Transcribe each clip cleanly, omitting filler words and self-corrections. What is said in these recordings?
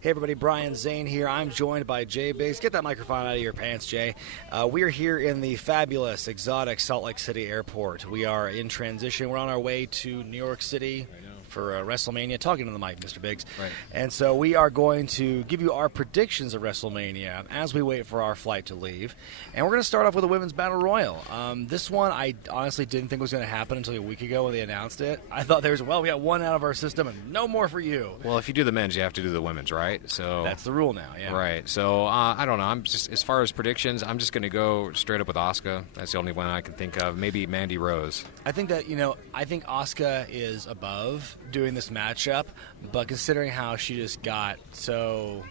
Hey everybody, Bryan, Zane here. I'm joined by J Biggs. Get that microphone out of your pants, Jay. We are here in the fabulous, exotic Salt Lake City Airport. We are in transition. We're on our way to New York City for Wrestlemania. Talking to the mic, Mr. Biggs. Right. And so we are going to give you our predictions of Wrestlemania as we wait for our flight to leave. And we're going to start off with a Women's Battle Royal. This one I honestly didn't think was going to happen until a week ago when they announced it. I thought there was, well, we got one out of our system and no more for you. Well, if you do the men's, you have to do the women's, right? So that's the rule now, yeah. Right. So I don't know. I'm just, as far as predictions, I'm just going to go straight up with Asuka. That's the only one I can think of. Maybe Mandy Rose. I think that, I think Asuka is above doing this matchup, but considering how she just got so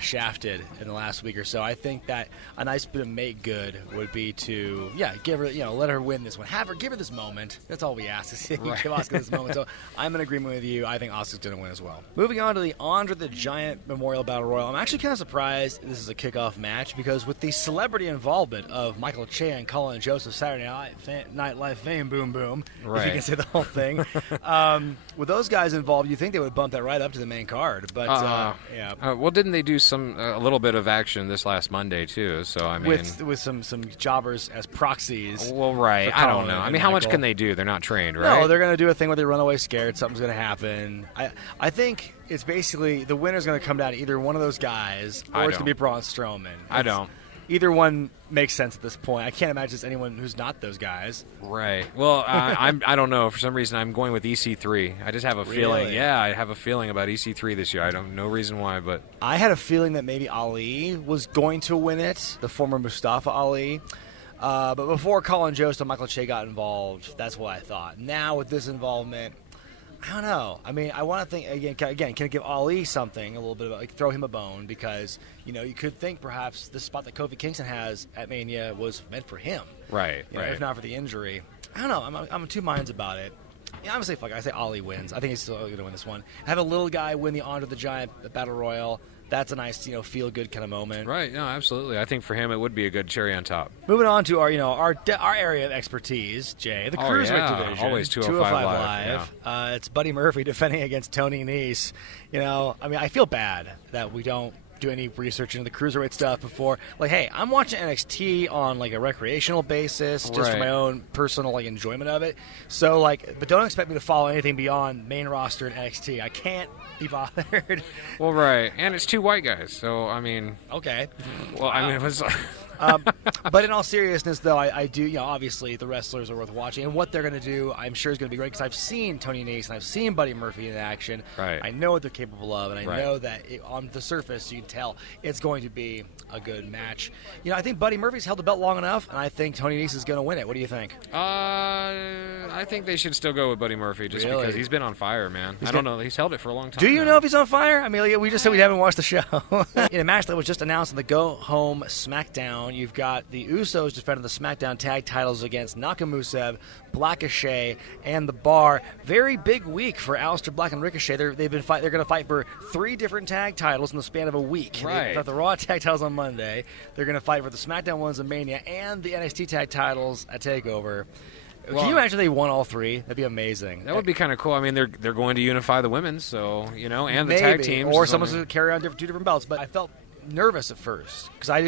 shafted in the last week or so, I think that a nice bit of make good would be to, give her, let her win this one. Give her this moment. That's all we ask, is give Asuka this moment. So I'm in agreement with you. I think Asuka's going to win as well. Moving on to the Andre the Giant Memorial Battle Royal. I'm actually kind of surprised this is a kickoff match because with the celebrity involvement of Michael Che and Colin Joseph, Saturday Night Live fame, boom, boom, if you can say the whole thing. With those guys involved, you think they would bump that right up to the main card, but well, didn't they do a little bit of action this last Monday too? So I mean, with some jobbers as proxies. Well, right. I don't know. I mean, how much can they do? They're not trained, right? No, they're going to do a thing where they run away scared. Something's going to happen. I think it's basically the winner's going to come down to either one of those guys, or it's going to be Braun Strowman. I don't. Either one makes sense at this point. I can't imagine there's anyone who's not those guys. Right. Well, I don't know. For some reason, I'm going with EC3. I just have a feeling. Yeah, I have a feeling about EC3 this year. I don't know reason why, but I had a feeling that maybe Ali was going to win it, the former Mustafa Ali. But before Colin Jost and Michael Che got involved, that's what I thought. Now with this involvement, I don't know. I mean, I want to think again. Can I give Ali something, a little bit of throw him a bone, because you could think perhaps the spot that Kofi Kingston has at Mania was meant for him, right? If not for the injury. I don't know. I'm in two minds about it. Yeah, I'm gonna say fuck. I say Ali wins. I think he's still going to win this one. Have a little guy win the Andre the Giant Battle Royal. That's a nice, feel good kind of moment. Right. No, absolutely. I think for him it would be a good cherry on top. Moving on to our area of expertise, Jay, the Cruiserweight division. Always 205 Live. Yeah. It's Buddy Murphy defending against Tony Nese. I feel bad that we don't do any research into the Cruiserweight stuff before. Hey, I'm watching NXT on a recreational basis, just for my own personal enjoyment of it. So but don't expect me to follow anything beyond main roster and NXT. I can't be bothered. Well, right, and it's two white guys, so I mean, okay. Well, I mean, it was. But in all seriousness, though, I do, obviously the wrestlers are worth watching, and what they're going to do, I'm sure is going to be great, because I've seen Tony Nese and I've seen Buddy Murphy in action. Right. I know what they're capable of, and I know that on the surface you can tell it's going to be a good match. I think Buddy Murphy's held the belt long enough, and I think Tony Nese is going to win it. What do you think? I think they should still go with Buddy Murphy, just because he's been on fire, man. I don't know. He's held it for a long time. Do you know if he's on fire? I mean, we just said we haven't watched the show. In a match that was just announced on the Go Home SmackDown, you've got the Usos defending the SmackDown tag titles against Nakamura, Ricochet, and The Bar. Very big week for Aleister Black and Ricochet. They're going to fight for 3 different tag titles in the span of a week. Right. They've got the Raw tag titles on Monday. They're going to fight for the SmackDown ones in Mania and the NXT tag titles at TakeOver. Can you imagine they won all 3? That'd be amazing. That would be kind of cool. I mean, they're going to unify the women's, so and the tag teams, or someone's going to carry on 2 different belts. But I felt nervous at first because I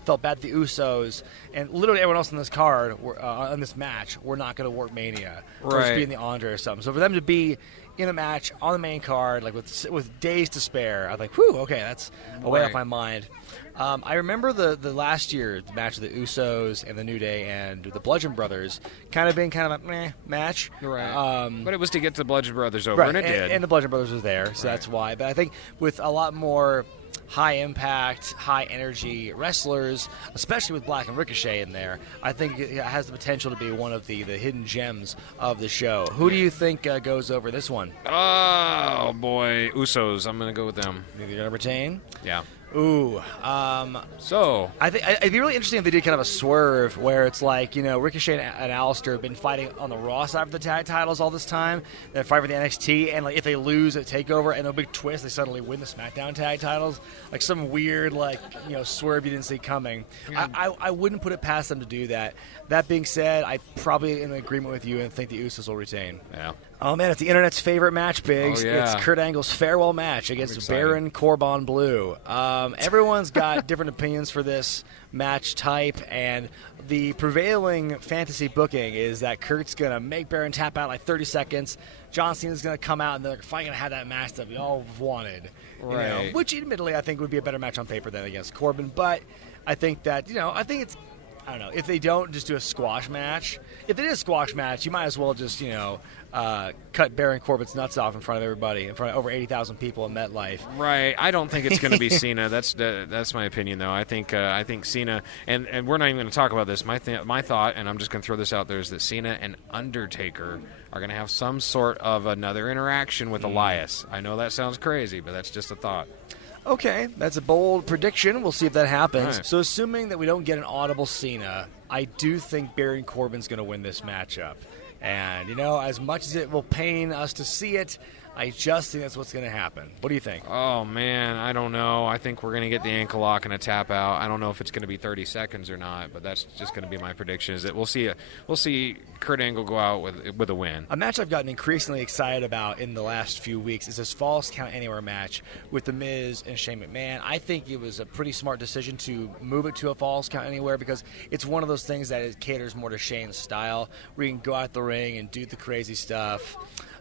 felt bad the Usos and literally everyone else on this card on this match were not going to work Mania or just be in the Andre or something. So for them to be in a match on the main card with days to spare, I was like, whew, okay, that's way off my mind. I remember the last year the match of the Usos and the New Day and the Bludgeon Brothers kind of being kind of a meh match. Right. But it was to get the Bludgeon Brothers over, and it did. And the Bludgeon Brothers was there, so that's why. But I think with a lot more high impact, high energy wrestlers, especially with Black and Ricochet in there, I think it has the potential to be one of the hidden gems of the show. Who do you think goes over this one? Oh boy, Usos. I'm going to go with them. Maybe they're going to retain? Yeah. Ooh. So I think it'd be really interesting if they did kind of a swerve where it's Ricochet and Aleister have been fighting on the Raw side of the tag titles all this time. They're fighting for the NXT, and if they lose at TakeOver and a big twist, they suddenly win the SmackDown tag titles. Some weird swerve you didn't see coming. Yeah. I wouldn't put it past them to do that. That being said, I probably am in agreement with you and think the Usos will retain. Yeah. Oh, man, it's the Internet's favorite match, Biggs. Oh, yeah. It's Kurt Angle's farewell match against Baron Corbin Blue. Everyone's got different opinions for this match type, and the prevailing fantasy booking is that Kurt's going to make Baron tap out like 30 seconds. John Cena's going to come out, and they're finally going to have that match that we all wanted. Right. You know, which, admittedly, I think would be a better match on paper than against Corbin. But I think that, I think it's, I don't know, if they don't just do a squash match, if it is a squash match, you might as well just, cut Baron Corbin's nuts off in front of everybody, in front of over 80,000 people in MetLife. Right. I don't think it's going to be Cena. That's my opinion, though. I think Cena, and we're not even going to talk about this. My thought, and I'm just going to throw this out there, is that Cena and Undertaker are going to have some sort of another interaction with Elias. I know that sounds crazy, but that's just a thought. Okay, that's a bold prediction. We'll see if that happens. Right. So assuming that we don't get an audible Cena, I do think Baron Corbin's going to win this matchup. And, as much as it will pain us to see it, I just think that's what's going to happen. What do you think? Oh, man, I don't know. I think we're going to get the ankle lock and a tap out. I don't know if it's going to be 30 seconds or not, but that's just going to be my prediction. Is that we'll see Kurt Angle go out with a win. A match I've gotten increasingly excited about in the last few weeks is this Falls Count Anywhere match with The Miz and Shane McMahon. I think it was a pretty smart decision to move it to a Falls Count Anywhere because it's one of those things that it caters more to Shane's style, where you can go out the ring and do the crazy stuff.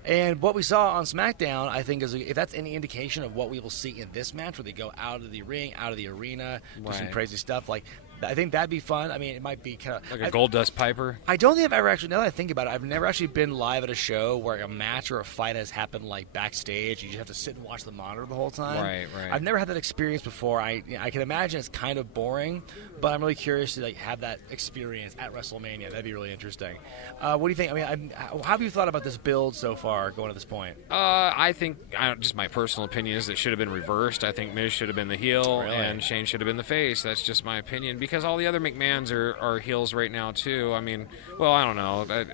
And what we saw on SmackDown, I think, is if that's any indication of what we will see in this match, where they go out of the ring, out of the arena, do some crazy stuff, I think that'd be fun. I mean, it might be kind of like a Goldust Piper. I don't think I've ever actually. Now that I think about it, I've never actually been live at a show where a match or a fight has happened backstage. You just have to sit and watch the monitor the whole time. Right. I've never had that experience before. I can imagine it's kind of boring, but I'm really curious to have that experience at WrestleMania. That'd be really interesting. What do you think? I mean, how have you thought about this build so far, going to this point? I think just my personal opinion is it should have been reversed. I think Miz should have been the heel and Shane should have been the face. That's just my opinion. Because all the other McMahons are heels right now, too. I mean, well, I don't know.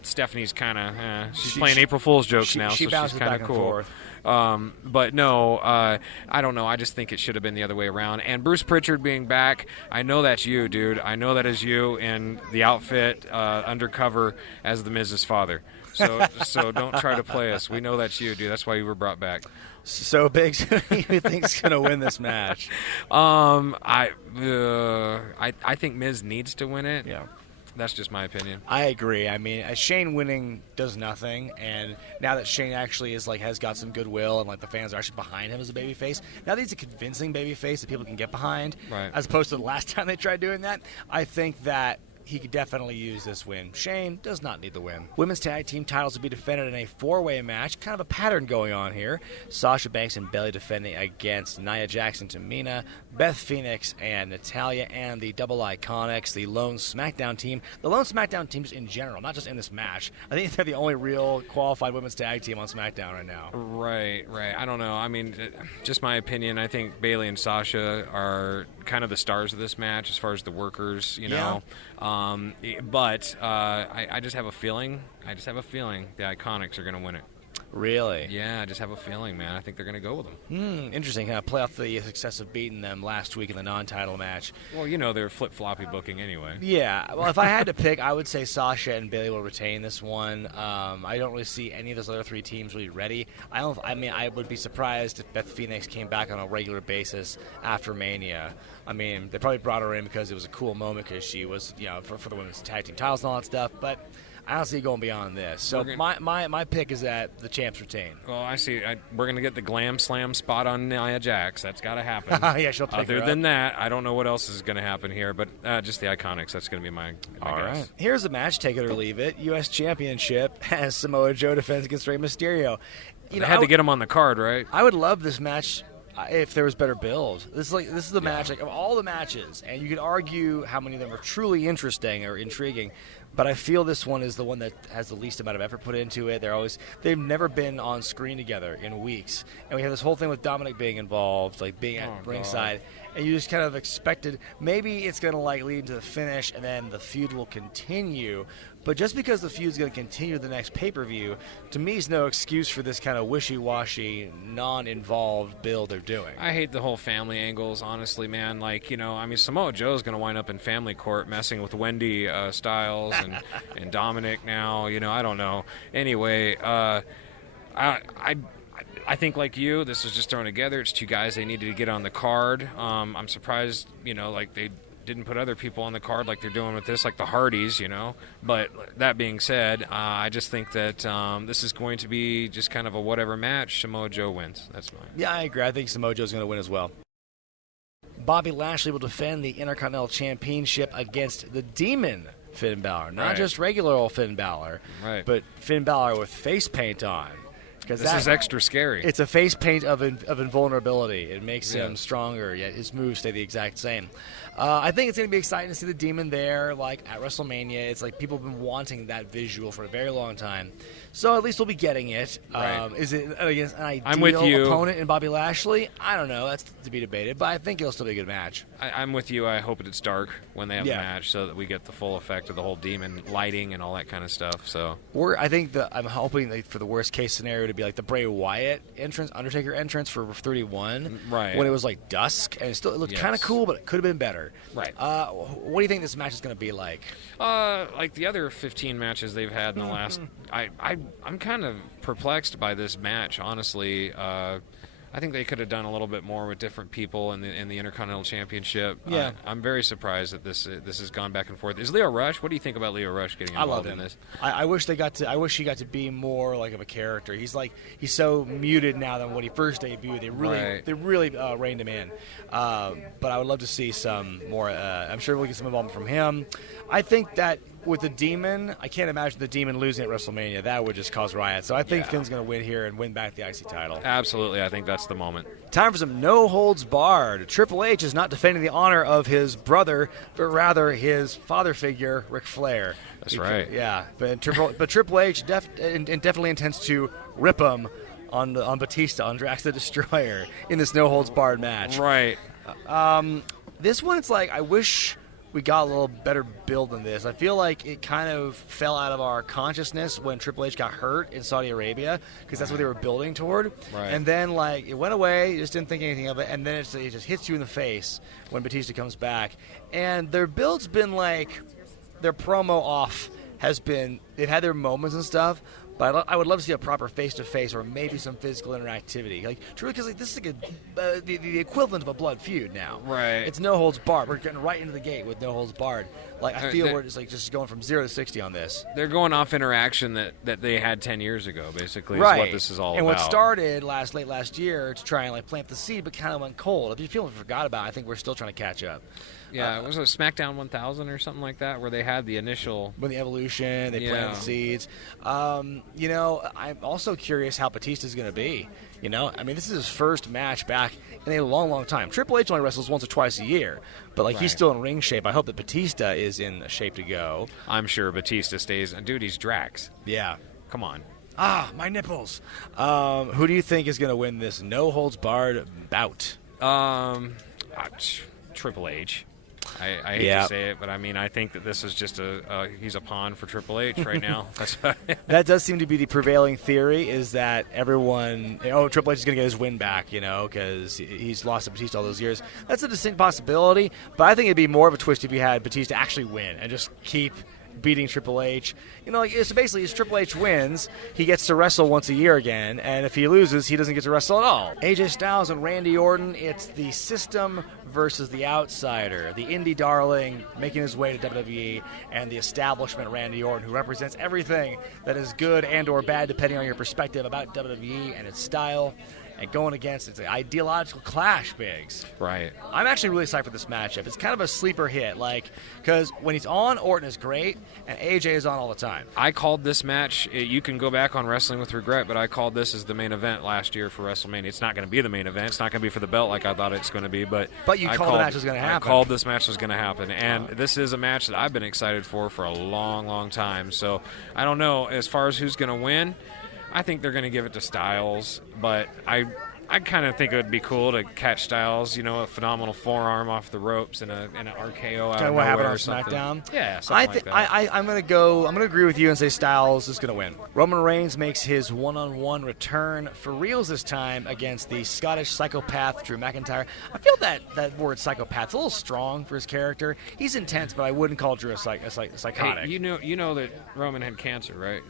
Stephanie's kind of, she's playing April Fool's jokes now, so she's kind of cool. But no, I don't know. I just think it should have been the other way around. And Bruce Pritchard being back, I know that's you, dude. I know that is you in the outfit undercover as the Miz's father. So don't try to play us. We know that's you, dude. That's why you were brought back. So, Biggs, who do you think's going to win this match? I think Miz needs to win it. Yeah. That's just my opinion. I agree. I mean, Shane winning does nothing, and now that Shane actually has got some goodwill and the fans are actually behind him as a babyface, now that he's a convincing babyface that people can get behind, as opposed to the last time they tried doing that, I think that he could definitely use this win. Shane does not need the win. Women's tag team titles will be defended in a four-way match. Kind of a pattern going on here. Sasha Banks and Bayley defending against Nia Jax, Tamina, Beth Phoenix, and Natalya, and the Double Iconics, the Lone SmackDown team. The Lone SmackDown teams in general, not just in this match. I think they're the only real qualified women's tag team on SmackDown right now. Right. I don't know. I mean, just my opinion. I think Bayley and Sasha are kind of the stars of this match as far as the workers, know. But I just have a feeling. The Iconics are going to win it. Really? Yeah, I just have a feeling, man. I think they're going to go with them. Interesting. Kind of play off the success of beating them last week in the non-title match. Well, they're flip-floppy booking anyway. Yeah. Well, if I had to pick, I would say Sasha and Bayley will retain this one. I don't really see any of those other three teams really ready. I would be surprised if Beth Phoenix came back on a regular basis after Mania. I mean, they probably brought her in because it was a cool moment because she was, for the women's tag team titles and all that stuff. But I don't see it going beyond this. So my pick is that the champs retain. Well, I see. We're going to get the Glam Slam spot on Nia Jax. That's got to happen. Yeah, she'll pick her Other up. than that, I don't know what else is going to happen here, but just the Iconics. That's going to be my All guess. right. Here's the match. Take it or leave it. U.S. Championship as Samoa Joe defends against Rey Mysterio. They had to get him on the card, right? I would love this match if there was better build. This is the match of all the matches, and you could argue how many of them are truly interesting or intriguing. But I feel this one is the one that has the least amount of effort put into it. They've never been on screen together in weeks. And we have this whole thing with Dominic being involved, being at ringside. And you just kind of expected maybe it's going to lead to the finish and then the feud will continue. But just because the feud's going to continue the next pay-per-view, to me is no excuse for this kind of wishy-washy, non-involved build they're doing. I hate the whole family angles, honestly, man. Samoa Joe's going to wind up in family court messing with Wendy Styles and Dominic now. You know, I don't know. Anyway, I think like you, this was just thrown together. It's two guys they needed to get on the card. I'm surprised, you know, like they didn't put other people on the card like they're doing with this, like the Hardys, you know. But that being said, I just think that this is going to be just kind of a whatever match. Samoa Joe wins. That's mine. Yeah, I agree. I think Samoa Joe's going to win as well. Bobby Lashley will defend the Intercontinental Championship against the Demon Finn Balor. Not just regular old Finn Balor, but Finn Balor with face paint on. This is extra scary. It's a face paint of invulnerability. It makes him stronger, yet his moves stay the exact same. I think it's going to be exciting to see the Demon there, like at WrestleMania. It's like people have been wanting that visual for a very long time. So at least we'll be getting it. Is it against an ideal opponent in Bobby Lashley? I don't know. That's to be debated, but I think it'll still be a good match. I'm with you. I hope it's dark when they have the match so that we get the full effect of the whole Demon lighting and all that kind of stuff. So I think I'm hoping for the worst case scenario to be like the Bray Wyatt entrance, Undertaker entrance for 31, when it was like dusk and it looked kind of cool, but it could have been better. Right. What do you think this match is going to be like? Like the other 15 matches they've had in the last, I'm kind of perplexed by this match, honestly. I think they could have done a little bit more with different people in the Intercontinental Championship. Yeah. I'm very surprised that this has gone back and forth. Is Leo Rush? What do you think about Leo Rush getting involved in this? I wish he got to be more like of a character. He's so muted now than when he first debuted. They really reined him in. But I would love to see some more. I'm sure we'll get some involvement from him. I think that with the Demon, I can't imagine the Demon losing at WrestleMania. That would just cause riots. So I think Finn's going to win here and win back the IC title. Absolutely. I think that's the moment. Time for some no holds barred. Triple H is not defending the honor of his brother, but rather his father figure, Ric Flair. That's right. Yeah. But Triple H definitely intends to rip him on Batista, on Drax the Destroyer, in this no holds barred match. Right. This one, it's like, I wish we got a little better build than this. I feel like it kind of fell out of our consciousness when Triple H got hurt in Saudi Arabia, because that's what they were building toward. Right. And then, like, it went away, you just didn't think anything of it, and then it just hits you in the face when Batista comes back. And their build's been like, their promo off has been, they've had their moments and stuff, but I would love to see a proper face-to-face or maybe some physical interactivity. Like, truly, because this is like the equivalent of a blood feud now. Right. It's no holds barred. We're getting right into the gate with no holds barred. Like, I feel we're just going from 0 to 60 on this. They're going off interaction that they had 10 years ago, basically, is what this is all about. And what started late last year to try and like plant the seed, but kind of went cold. If people forgot about it, I think we're still trying to catch up. Yeah, it was a SmackDown 1000 or something like that, where they had the initial... When the Evolution, they planted the seeds. You know, I'm also curious how Batista's going to be. You know, I mean, this is his first match back in a long, long time. Triple H only wrestles once or twice a year, but like he's still in ring shape. I hope that Batista is in shape to go. I'm sure Batista stays. Dude, he's Drax. Yeah. Come on. Ah, my nipples. Who do you think is going to win this no-holds-barred bout? Triple H. I hate to say it, but I mean, I think that this is just he's a pawn for Triple H right now. That does seem to be the prevailing theory, is that everyone, Triple H is going to get his win back, you know, because he's lost to Batista all those years. That's a distinct possibility, but I think it'd be more of a twist if you had Batista actually win and just keep beating Triple H. You know, like, so basically, if Triple H wins, he gets to wrestle once a year again, and if he loses, he doesn't get to wrestle at all. AJ Styles and Randy Orton, it's the system versus the outsider, the indie darling making his way to WWE, and the establishment Randy Orton, who represents everything that is good and or bad, depending on your perspective about WWE and its style. And going against it's an ideological clash, Biggs. Right. I'm actually really excited for this matchup. It's kind of a sleeper hit, like, because when he's on, Orton is great, and AJ is on all the time. I called this match, you can go back on Wrestling with Regret, but I called this as the main event last year for WrestleMania. It's not going to be the main event. It's not going to be for the belt like I thought it's going to be, but you called the match was going to happen. I called this match was going to happen, and this is a match that I've been excited for a long, long time. So I don't know as far as who's going to win. I think they're going to give it to Styles, but I I kind of think it would be cool to catch Styles, you know, a phenomenal forearm off the ropes and an RKO out of what happened nowhere on or something. SmackDown. Yeah, something like that. I'm gonna agree with you and say Styles is gonna win. Roman Reigns makes his one-on-one return for reals this time against the Scottish psychopath Drew McIntyre. I feel that word psychopath's a little strong for his character. He's intense, but I wouldn't call Drew a psychotic. Hey, you know that Roman had cancer, right?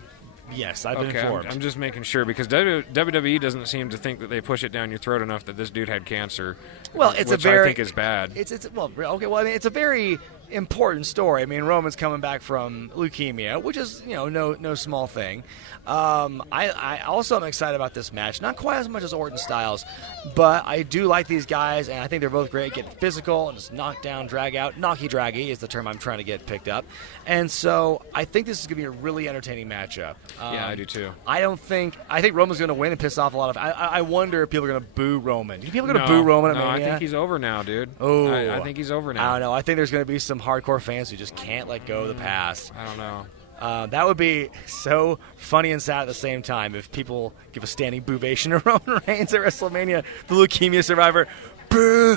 Yes, I've been informed. I'm just making sure because WWE doesn't seem to think that they push it down your throat enough that this dude had cancer. Well, which I think is bad. I mean, it's a very important story. I mean, Roman's coming back from leukemia, which is no small thing. I also am excited about this match, not quite as much as Orton Styles, but I do like these guys, and I think they're both great. Get physical and just knock down, drag out. Knocky draggy is the term I'm trying to get picked up, and so I think this is going to be a really entertaining matchup. Yeah, I do too. I think Roman's going to win and piss off a lot of. I wonder if people are going to boo Roman. Do you think people are going to boo Roman at Mania? I think he's over now, dude. Oh, I think he's over now. I don't know. I think there's going to be some hardcore fans who just can't let go of the past. I don't know. That would be so funny and sad at the same time if people give a standing boovation to Roman Reigns at WrestleMania, the leukemia survivor. Boo!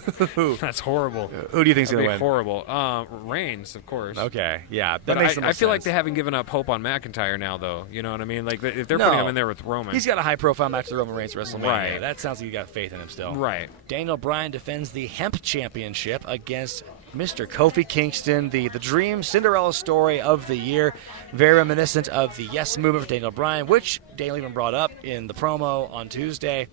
That's horrible. Who do you think's going to win? Horrible. Reigns, of course. Okay, yeah, that makes I feel like they haven't given up hope on McIntyre now, though. You know what I mean? Like if they're putting him in there with Roman, he's got a high-profile match with Roman Reigns at WrestleMania. Right. That sounds like you got faith in him still. Right. Daniel Bryan defends the Hemp Championship against Mr. Kofi Kingston, the dream Cinderella story of the year. Very reminiscent of the Yes movement for Daniel Bryan, which Daniel even brought up in the promo on Tuesday.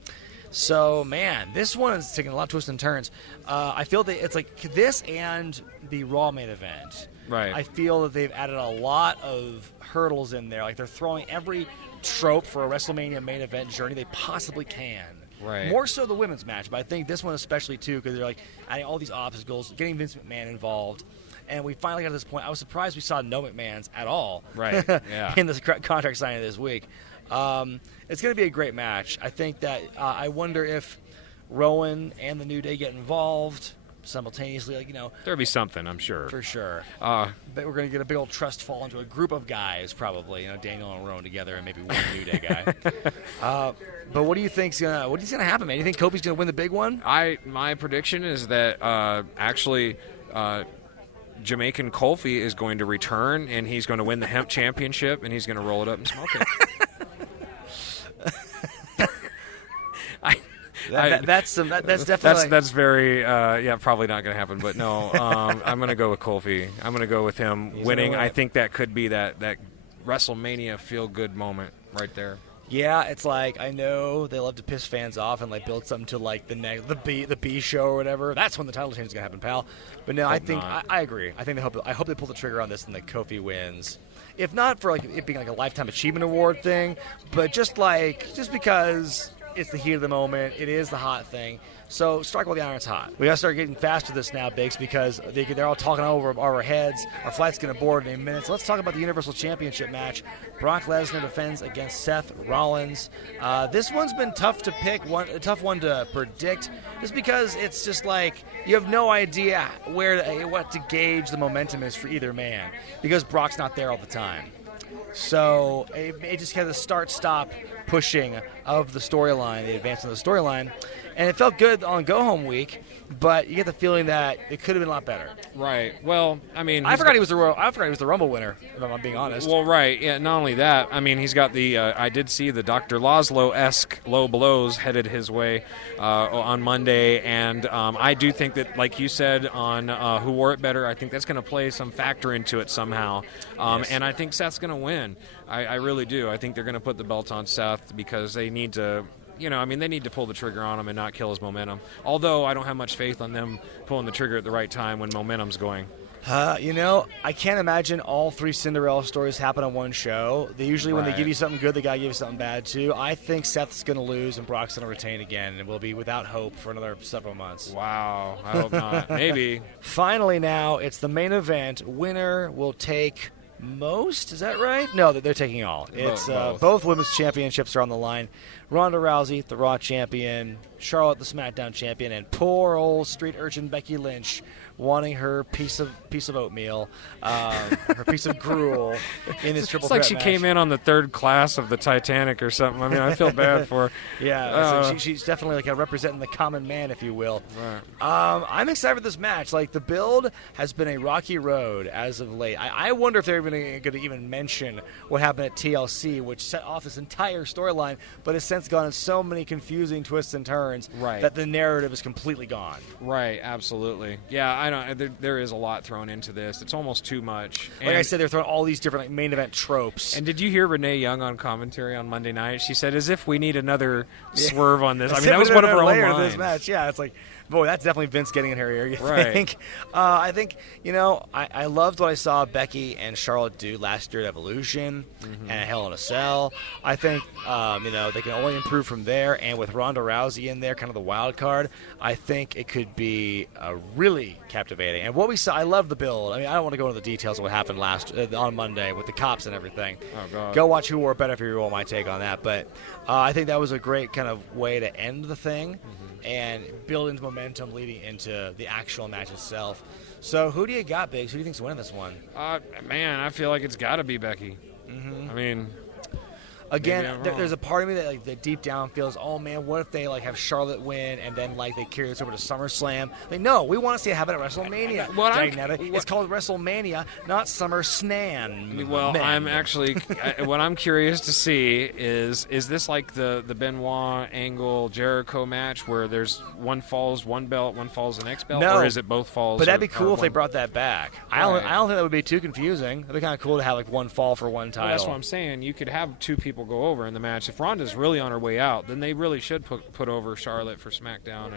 So, man, this one is taking a lot of twists and turns. I feel that it's like this and the Raw main event. Right. I feel that they've added a lot of hurdles in there. Like they're throwing every trope for a WrestleMania main event journey they possibly can. Right. More so the women's match, but I think this one especially too because they're like adding all these obstacles, getting Vince McMahon involved. And we finally got to this point. I was surprised we saw no McMahons at all in this contract signing this week. It's going to be a great match. I think that I wonder if Rowan and the New Day get involved simultaneously. There'll be something, I'm sure. For sure. But we're going to get a big old trust fall into a group of guys, probably. Daniel and Rowan together, and maybe one New Day guy. But what do you think's gonna happen, man? You think Kofi's going to win the big one? My prediction is that actually. Jamaican Kofi is going to return, and he's going to win the Hemp Championship, and he's going to roll it up and smoke it. That's definitely that's very probably not going to happen. But no, I'm going to go with Kofi. I'm going to go with him winning. I think that could be that WrestleMania feel good moment right there. Yeah, it's like I know they love to piss fans off and like build something to like the B show or whatever. That's when the title change is gonna happen, pal. But no, I agree. I hope they pull the trigger on this and that Kofi wins. If not for like it being like a lifetime achievement award thing, but just because it's the heat of the moment, it is the hot thing. So strike while the iron's hot. We gotta start getting fast to this now, Biggs, because they're all talking over our heads. Our flight's gonna board in a minute. So let's talk about the Universal Championship match. Brock Lesnar defends against Seth Rollins. This one's been tough to pick, a tough one to predict, just because it's just like you have no idea what to gauge the momentum is for either man, because Brock's not there all the time. So it just had a start-stop pushing of the storyline, the advancement of the storyline. And it felt good on go-home week, but you get the feeling that it could have been a lot better. Right. Well, I mean, I forgot he was the Rumble winner, if I'm being honest. Well, right. Yeah. Not only that, I mean, he's got the. I did see the Dr. Laszlo-esque low blows headed his way on Monday, and I do think that, like you said on Who Wore It Better, I think that's going to play some factor into it somehow. Yes. And I think Seth's going to win. I really do. I think they're going to put the belt on Seth because they need to. They need to pull the trigger on him and not kill his momentum. Although I don't have much faith on them pulling the trigger at the right time when momentum's going. I can't imagine all three Cinderella stories happen on one show. They usually, when they give you something good, they got to give you something bad, too. I think Seth's going to lose and Brock's going to retain again, and we'll be without hope for another several months. Wow. I hope not. Maybe. Finally now, it's the main event. Winner will take most. Is that right? No, they're taking all. It's both women's championships are on the line. Ronda Rousey, the Raw champion, Charlotte, the SmackDown champion, and poor old street urchin Becky Lynch wanting her piece of oatmeal, her piece of gruel in this triple threat match. It's like she came in on the third class of the Titanic or something. I mean, I feel bad for her. Yeah, so she's definitely like representing the common man, if you will. Right. I'm excited for this match. Like, the build has been a rocky road as of late. I wonder if they're even going to even mention what happened at TLC, which set off this entire storyline, but has since gone in so many confusing twists and turns that the narrative is completely gone. Right, absolutely. Yeah, I don't. There is a lot thrown into this. It's almost too much. Like I said, they're throwing all these different main event tropes. And did you hear Renee Young on commentary on Monday night? She said, as if we need another swerve on this. I mean, that was one of her own lines. This match. Yeah, it's like, boy, that's definitely Vince getting in her ear, you think? I think, I loved what I saw Becky and Charlotte do last year at Evolution and at Hell in a Cell. I think, they can only improve from there. And with Ronda Rousey in there, kind of the wild card, I think it could be really captivating. And what we saw, I love the build. I mean, I don't want to go into the details of what happened on Monday with the cops and everything. Oh, God. Go watch Who Wore It Better if you want my take on that. But I think that was a great kind of way to end the thing. And build into momentum leading into the actual match itself. So who do you got, Biggs? Who do you think's winning this one? Man, I feel like it's got to be Becky. I mean, again, there's a part of me that deep down feels, oh man, what if they have Charlotte win and then they carry this over to SummerSlam? No, we want to see it happen at WrestleMania. It's called WrestleMania, not SummerSnan. Well, I'm actually what I'm curious to see is this like the Benoit Angle Jericho match where there's one falls one belt, one falls the next belt, or is it both falls? But that'd be cool if they brought that back. I don't think that would be too confusing. It'd be kind of cool to have one fall for one title. Well, that's what I'm saying. You could have two people go over in the match. If Ronda's really on her way out, then they really should put over Charlotte for SmackDown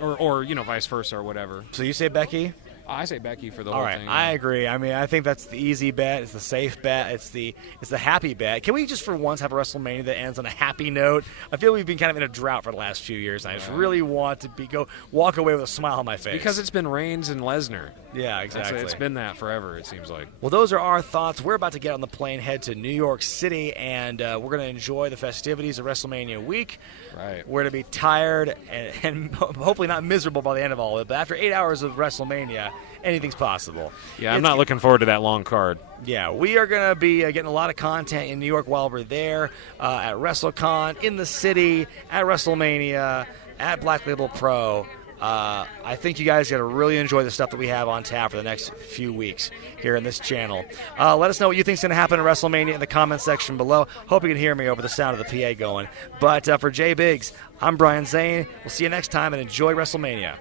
or vice versa or whatever. So you say Becky? I say Becky for the whole thing. I agree. I mean, I think that's the easy bet. It's the safe bet. It's the happy bet. Can we just for once have a WrestleMania that ends on a happy note? I feel we've been kind of in a drought for the last few years. And I just really want to walk away with a smile on my face. Because it's been Reigns and Lesnar. Yeah, exactly. It's been that forever, it seems like. Well, those are our thoughts. We're about to get on the plane, head to New York City, and we're going to enjoy the festivities of WrestleMania week. Right. We're going to be tired and hopefully not miserable by the end of all of it, but after 8 hours of WrestleMania, anything's possible. Yeah, I'm not looking forward to that long card. Yeah, we are going to be getting a lot of content in New York while we're there, at WrestleCon, in the city, at WrestleMania, at Black Label Pro. I think you guys are going to really enjoy the stuff that we have on tap for the next few weeks here in this channel. Let us know what you think is going to happen at WrestleMania in the comment section below. Hope you can hear me over the sound of the PA going. But for J Biggs, I'm Bryan Zane. We'll see you next time, and enjoy WrestleMania.